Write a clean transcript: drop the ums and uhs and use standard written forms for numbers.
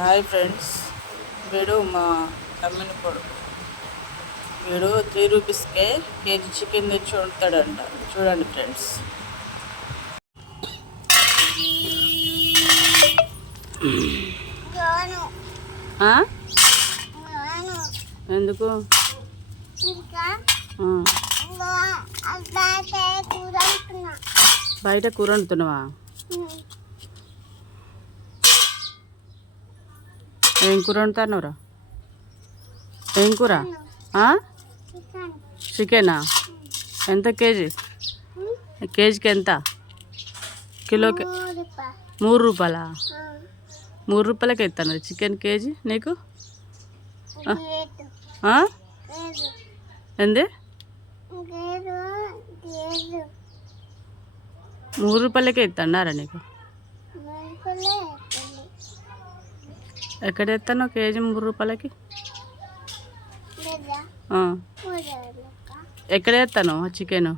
Hi friends, వీడు మా తమ్ముని కొడుకు. వీడు 3 రూపీస్కే కేజీ చికెన్ తెచ్చి వండుతాడంట. చూడండి ఫ్రెండ్స్. ఎందుకు బయట కూర వండుతున్నావా? ఏం కూర వండుతున్నావురా? ఏం కూర? చికెనా? ఎంత కేజీ? కేజీకి ఎంత? కిలోకి 3 రూపాయలా? 3 రూపాయలకి ఇస్తాను చికెన్ కేజీ నీకు. ఏంది? 3 రూపాయలకే ఇస్తాడారా నీకు? ఎక్కడ ఎత్తాను కేజీ 3 రూపాయలకి? ఎక్కడ ఎత్తాను చికెను?